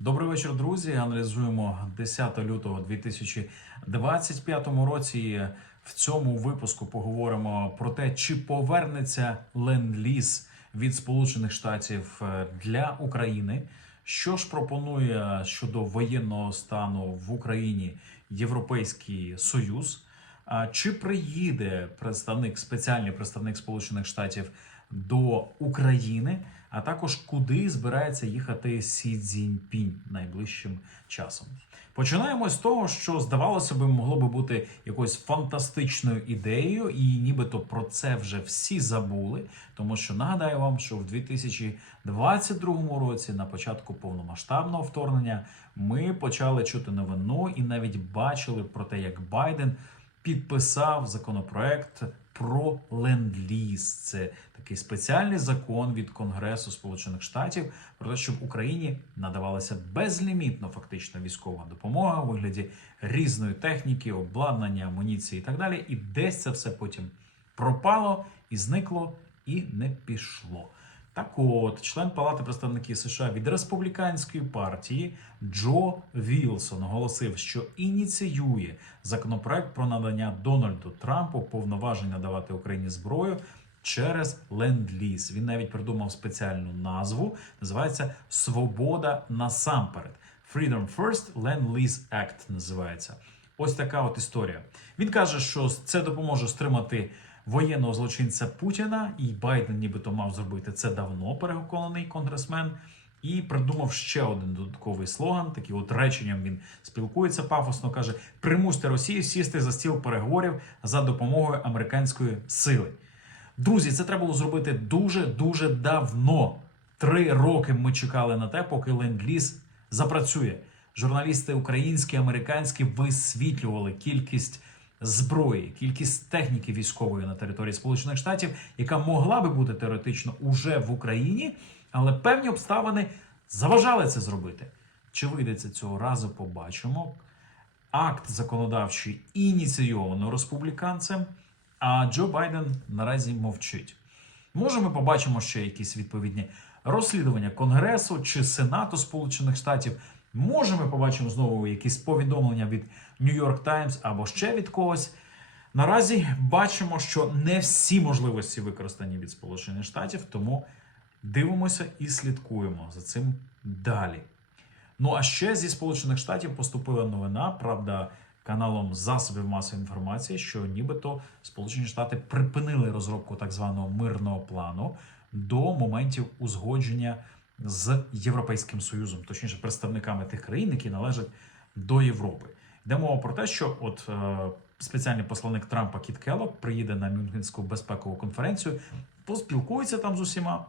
Добрий вечір, друзі. Аналізуємо 10 лютого 2025 році. В цьому випуску поговоримо про те, чи повернеться ленд-ліз від Сполучених Штатів е, для України. Що ж пропонує щодо воєнного стану в Україні Європейський Союз? Чи приїде представник, спеціальний представник Сполучених Штатів до України? А також куди збирається їхати Сі Цзіньпінь найближчим часом? Починаємо з того, що здавалося би, могло би бути якоюсь фантастичною ідеєю, і нібито про це вже всі забули. Тому що нагадаю вам, що в 2022 році, на початку повномасштабного вторгнення, ми почали чути новину і навіть бачили про те, як Байден підписав законопроект про ленд-ліз. Це такий спеціальний закон від Конгресу Сполучених Штатів про те, щоб Україні надавалася безлімітно фактично військова допомога у вигляді різної техніки, обладнання, амуніції і так далі. І десь це все потім пропало і зникло, і не пішло. Так от, член Палати представників США від республіканської партії Джо Вілсон оголосив, що ініціює законопроект про надання Дональду Трампу повноважень надавати Україні зброю через ленд-ліз. Він навіть придумав спеціальну назву. Називається Свобода насамперед. Freedom First Land-Lease Act називається. Ось така от історія. Він каже, що це допоможе стримати воєнного злочинця Путіна, і Байден нібито мав зробити це давно, переконаний конгресмен. І придумав ще один додатковий слоган. Такий от реченням він спілкується пафосно. каже: примусьте Росію сісти за стіл переговорів за допомогою американської сили. Друзі, це треба було зробити дуже дуже давно. Три роки ми чекали на те, поки ленд-ліз запрацює. Журналісти українські, американські висвітлювали кількість зброї, кількість техніки військової на території Сполучених Штатів, яка могла би бути теоретично уже в Україні, але певні обставини заважали це зробити. Чи вийде це цього разу? Побачимо. Акт законодавчий ініційовано республіканцем, а Джо Байден наразі мовчить. Може, ми побачимо ще якісь відповідні розслідування Конгресу чи Сенату Сполучених Штатів. Може, ми побачимо знову якісь повідомлення від York Times або ще від когось. Наразі бачимо, що не всі можливості використані від Сполучених Штатів, тому дивимося і слідкуємо за цим далі. Ну а ще зі Сполучених Штатів поступила новина, правда, каналом засобів масової інформації, що нібито Сполучені Штати припинили розробку так званого мирного плану до моментів узгодження з Європейським Союзом, точніше, представниками тих країн, які належать до Європи. Йде мова про те, що от е, спеціальний посланник Трампа Кіт Келлог приїде на Мюнхенську безпекову конференцію, поспілкується там з усіма,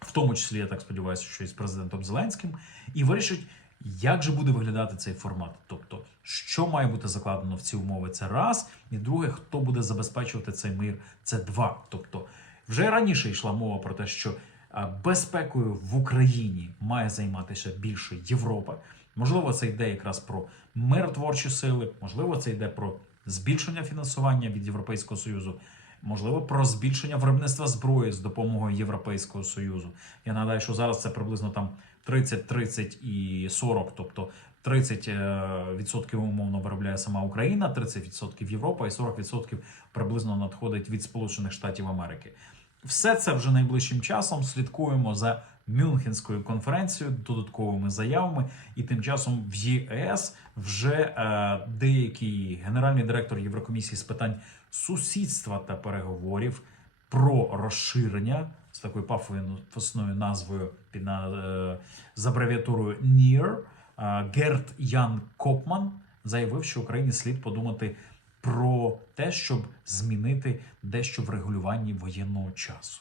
в тому числі, я так сподіваюся, що і з президентом Зеленським, і вирішить, як же буде виглядати цей формат. Тобто, що має бути закладено в ці умови, це раз, і друге, хто буде забезпечувати цей мир, це два. Тобто, вже раніше йшла мова про те, що безпекою в Україні має займатися більше Європа. Можливо, це йде якраз про миротворчі сили, можливо, це йде про збільшення фінансування від Європейського Союзу, можливо, про збільшення виробництва зброї з допомогою Європейського Союзу. Я нагадаю, що зараз це приблизно там 30, 30 і 40, тобто 30% е, умовно виробляє сама Україна, 30% Європа і 40% приблизно надходить від Сполучених Штатів Америки. Все це вже найближчим часом слідкуємо за Мюнхенською конференцією, додатковими заявами, і тим часом в ЄС вже е, деякий генеральний директор Єврокомісії з питань сусідства та переговорів про розширення з такою пафосною назвою під на, е, з абревіатурою NIR, е, Герт Ян Копман заявив, що Україні слід подумати про те, щоб змінити дещо в регулюванні воєнного часу.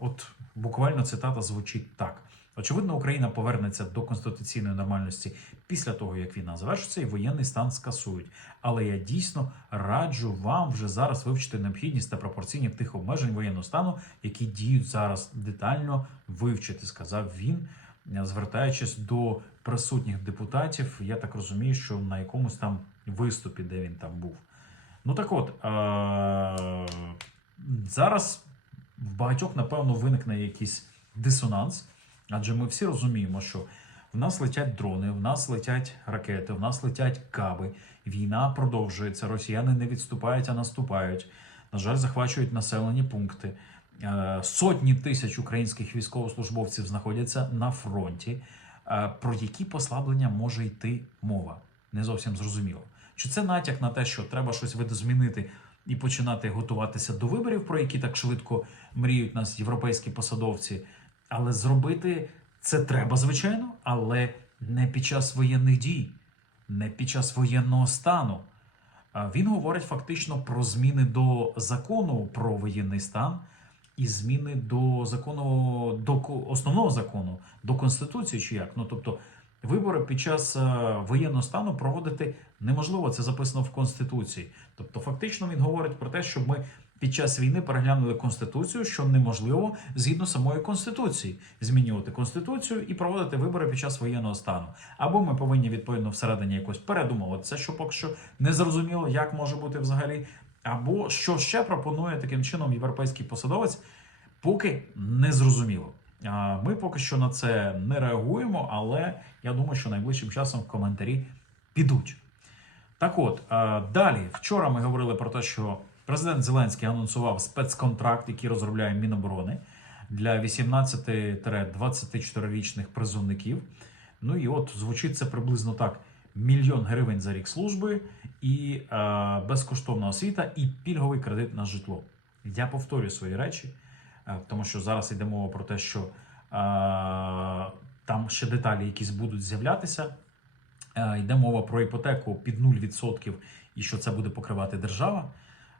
От буквально цитата звучить так: очевидно, Україна повернеться до конституційної нормальності після того, як війна завершиться, і воєнний стан скасують. Але я дійсно раджу вам вже зараз вивчити необхідність та пропорційність тих обмежень воєнного стану, які діють зараз детально вивчити, сказав він, звертаючись до присутніх депутатів. Я так розумію, що на якомусь там виступі, де він там був. Ну так от зараз в багатьох, напевно, виникне якийсь дисонанс, адже ми всі розуміємо, що В нас летять дрони, в нас летять ракети, в нас летять каби. Війна продовжується. Росіяни не відступають, а наступають. На жаль, захвачують населені пункти. Е, Сотні тисяч українських військовослужбовців знаходяться на фронті. Е, Про які послаблення може йти мова? Не зовсім зрозуміло. Чи це натяк на те, що треба щось видозмінити і починати готуватися до виборів, про які так швидко мріють нас європейські посадовці? Але зробити це треба, звичайно, але не під час воєнних дій, не під час воєнного стану. Він говорить фактично про зміни до закону про воєнний стан і зміни до закону до основного закону, до конституції, чи як. Ну тобто, вибори під час е, воєнного стану проводити неможливо. Це записано в конституції. Тобто, фактично він говорить про те, щоб ми під час війни переглянули конституцію, що неможливо згідно самої конституції змінювати конституцію і проводити вибори під час воєнного стану. Або ми повинні відповідно всередині якось передумувати це, що поки що не зрозуміло, як може бути взагалі. Або що ще пропонує таким чином європейський посадовець, поки не зрозуміло. Ми поки що на це не реагуємо, але я думаю, що найближчим часом коментарі підуть. Так от, далі, вчора ми говорили про те, що президент Зеленський анонсував спецконтракт, який розробляє Міноборони для 18-24-річних призовників. Ну і от звучить це приблизно так: мільйон гривень за рік служби, і безкоштовна освіта, і пільговий кредит на житло. Я повторюю свої речі, тому що зараз йде мова про те, що е, там ще деталі якісь будуть з'являтися. Е, Йде мова про іпотеку під 0% і що це буде покривати держава.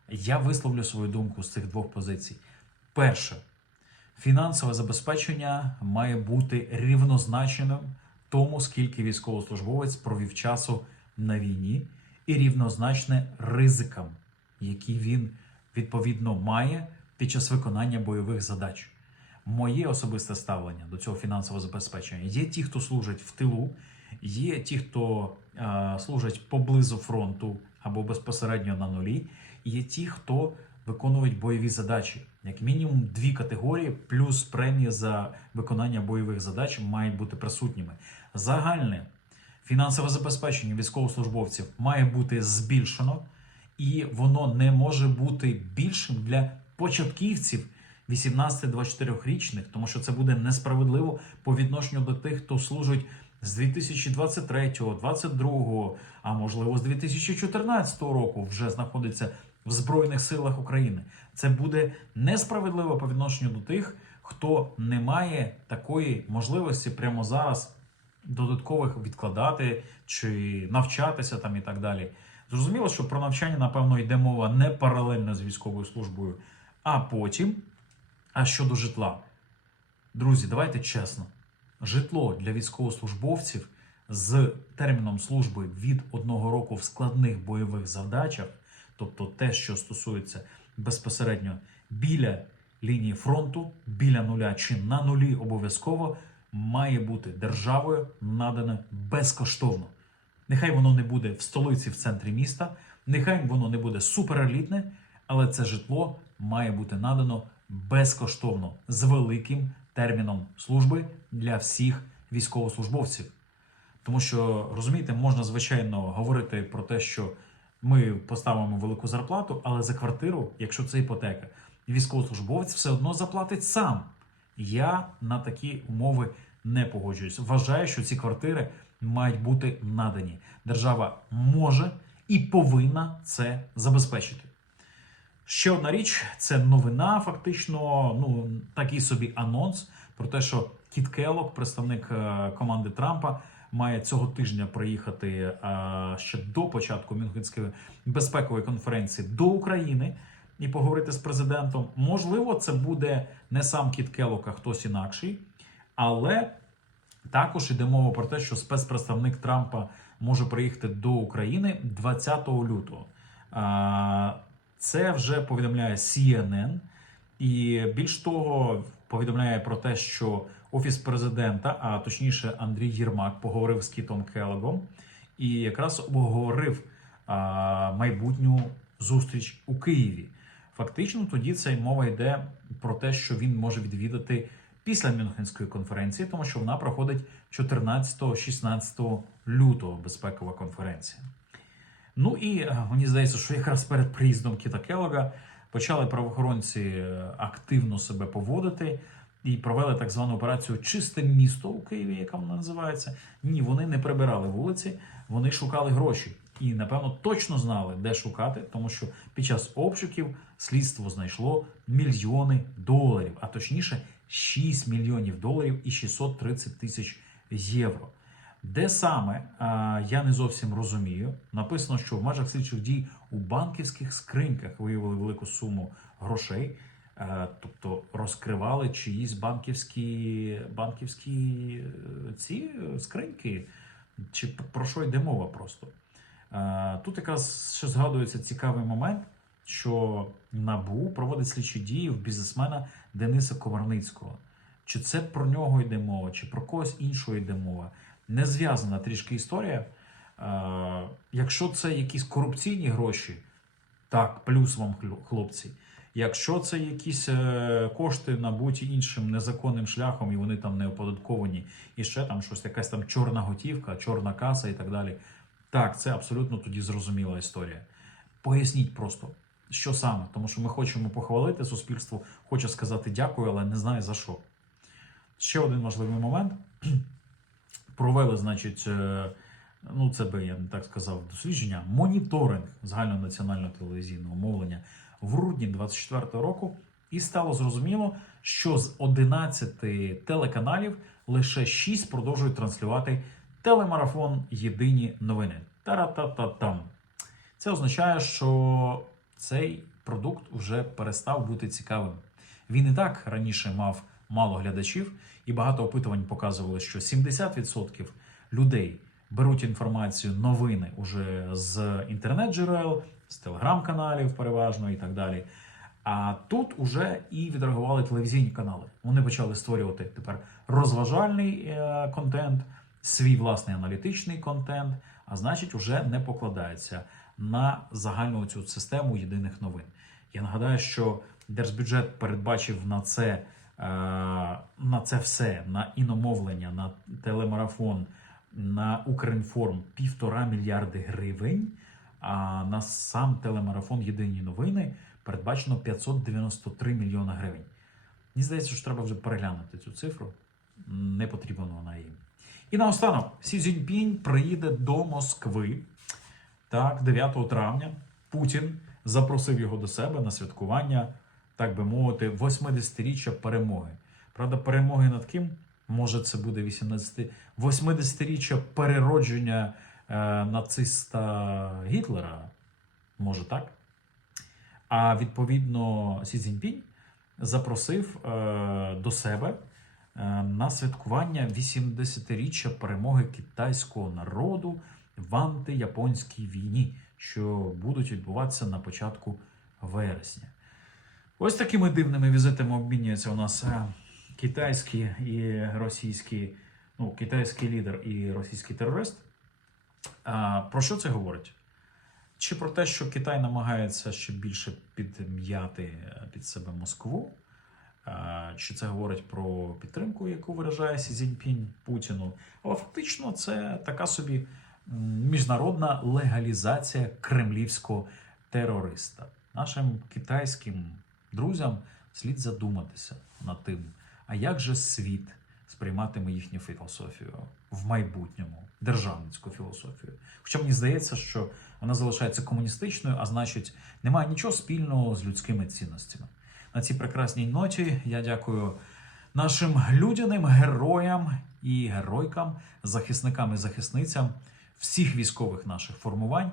Я висловлю свою думку з цих двох позицій. Перше, фінансове забезпечення має бути рівнозначеним тому, скільки військовослужбовець провів часу на війні, і рівнозначне ризикам, які він відповідно має під час виконання бойових задач. Моє особисте ставлення до цього фінансового забезпечення є ті, хто служить в тилу, є ті, хто е, служать поблизу фронту або безпосередньо на нулі, є ті, хто виконують бойові задачі. Як мінімум дві категорії, плюс премії за виконання бойових задач мають бути присутніми. Загальне фінансове забезпечення військовослужбовців має бути збільшено, і воно не може бути більшим для початківців 18-24-річних, тому що це буде несправедливо по відношенню до тих, хто служить з 2023, 2022, а можливо з 2014 року вже знаходиться в Збройних силах України. Це буде несправедливо по відношенню до тих, хто не має такої можливості прямо зараз додаткових відкладати чи навчатися там і так далі. Зрозуміло, що про навчання, напевно, йде мова не паралельно з військовою службою, а потім. А щодо житла, друзі, давайте чесно. Житло для військовослужбовців з терміном служби від одного року в складних бойових завдачах, тобто те, що стосується безпосередньо біля лінії фронту, біля нуля чи на нулі обов'язково, має бути державою надане безкоштовно. Нехай воно не буде в столиці в центрі міста, нехай воно не буде суперелітне, але це житло має бути надано безкоштовно з великим терміном служби для всіх військовослужбовців. Тому що розумієте, можна звичайно говорити про те, що ми поставимо велику зарплату, але за квартиру, якщо це іпотека, військовослужбовець все одно заплатить сам. Я на такі умови не погоджуюсь. Вважаю, що ці квартири мають бути надані. Держава може і повинна це забезпечити. Ще одна річ це новина, фактично, ну такий собі анонс про те, що Кіт Келлог, представник е, команди Трампа, має цього тижня приїхати е, ще до початку Мюнхенської безпекової конференції до України і поговорити з президентом. Можливо, це буде не сам Кіт Келлог, а хтось інакший, але також іде мова про те, що спецпредставник Трампа може приїхати до України 20 лютого. Це вже повідомляє CNN, і більш того, повідомляє про те, що офіс президента, а точніше Андрій Єрмак, поговорив з Кітом Келлогом і якраз обговорив а, майбутню зустріч у Києві. Фактично, тоді це мова йде про те, що він може відвідати після Мюнхенської конференції, тому що вона проходить 14-16 лютого безпекова конференція. Ну і е, мені здається, що якраз перед приїздом Кіта Келлога почали правоохоронці е, активно себе поводити і провели так звану операцію Чисте місто у Києві, яка вона називається. Ні, вони не прибирали вулиці, вони шукали гроші. І напевно точно знали, де шукати, тому що під час обшуків слідство знайшло мільйони доларів, а точніше 6 мільйонів доларів і 630 тисяч євро. Де саме я не зовсім розумію. Написано, що в межах слідчих дій у банківських скриньках виявили велику суму грошей, е, тобто розкривали чиїсь банківські, банківські е, ці е, скриньки. Чи про що йде мова просто? Тут якраз ще згадується цікавий момент, що НАБУ проводить слідчі дії в бізнесмена Дениса Комарницького. Чи це про нього йде мова, чи про когось іншого йде мова. Не зв'язана трішки історія. Е, Якщо це якісь корупційні гроші, так, плюс вам хлопці. Якщо це якісь е, кошти набуті іншим незаконним шляхом, і вони там не оподатковані, і ще там щось, якась там чорна готівка, чорна каса і так далі. Так, це абсолютно тоді зрозуміла історія. Поясніть просто, що саме, тому що ми хочемо похвалити суспільство, хоче сказати дякую, але не знає за що. Ще один важливий момент. Провели, значить, е, ну це би я не так сказав, дослідження, моніторинг загальнонаціонального телевізійного мовлення в грудні 24 року, і стало зрозуміло, що з 11 телеканалів лише 6 продовжують транслювати телемарафон Єдині новини. Тара-та-та-там. Це означає, що цей продукт вже перестав бути цікавим. Він і так раніше мав мало глядачів, і багато опитувань показували, що 70% людей беруть інформацію, новини уже з інтернет-джерел, з телеграм-каналів переважно і так далі. А тут уже і відреагували телевізійні канали. Вони почали створювати тепер розважальний е, контент, свій власний аналітичний контент, а значить, уже не покладаються на загальну цю систему єдиних новин. Я нагадаю, що держбюджет передбачив на це, на це все, на іномовлення, на телемарафон, на Укрінформ півтора мільярди гривень. А на сам телемарафон Єдині новини передбачено 593 мільйона гривень. Мені здається, що треба вже переглянути цю цифру. Не потрібна вона їм. І наостанок, Сі Цзіньпінь приїде до Москви. Так, 9 травня Путін запросив його до себе на святкування, так би мовити, 80-річчя перемоги. Правда, перемоги над ким? Може, це буде 18 80-річчя переродження е, нациста Гітлера. Може так. А відповідно, Сі Цзіньпінь запросив е, до себе е, на святкування 80-річчя перемоги китайського народу в антияпонській війні, що будуть відбуватися на початку вересня. Ось такими дивними візитами обмінюються у нас е, китайські і російські, ну, китайський лідер і російський терорист. А, про що це говорить? Чи про те, що Китай намагається ще більше підм'яти е, під себе Москву? Чи це говорить про підтримку, яку виражає Сі Цзіньпінь Путіну? Але фактично це така собі міжнародна легалізація кремлівського терориста. Нашим китайським друзям слід задуматися над тим, а як же світ сприйматиме їхню філософію в майбутньому, державницьку філософію. Хоча мені здається, що вона залишається комуністичною, а значить, немає нічого спільного з людськими цінностями. На цій прекрасній ноті я дякую нашим людяним героям і геройкам, захисникам і захисницям всіх військових наших формувань,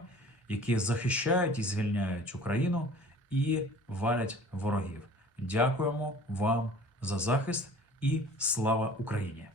які захищають і звільняють Україну і валять ворогів. Дякуємо вам за захист і слава Україні!